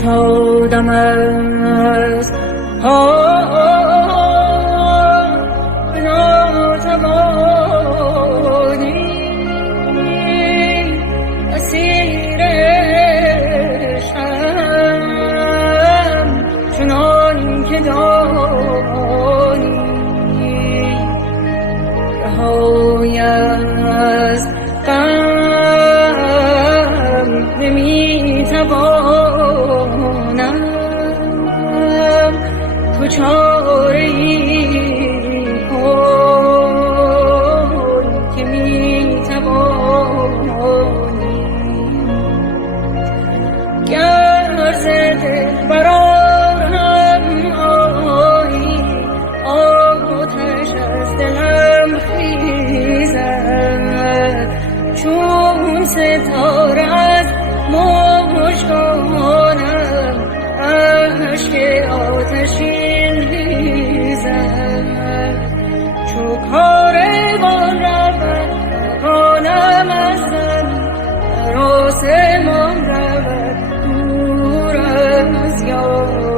فتادم از به ناتوانی اسیر عشقم چنان که دانی رهایی از غم نمیتوانم تو چاره‌ای کن که میتوانی گر ز دل برآرم آیی آتش از دلم خیزد چون ستاره از مژگانم اشک آتشین ریزد چو کاروان رود روانم ازم در آسمان رود دور از یار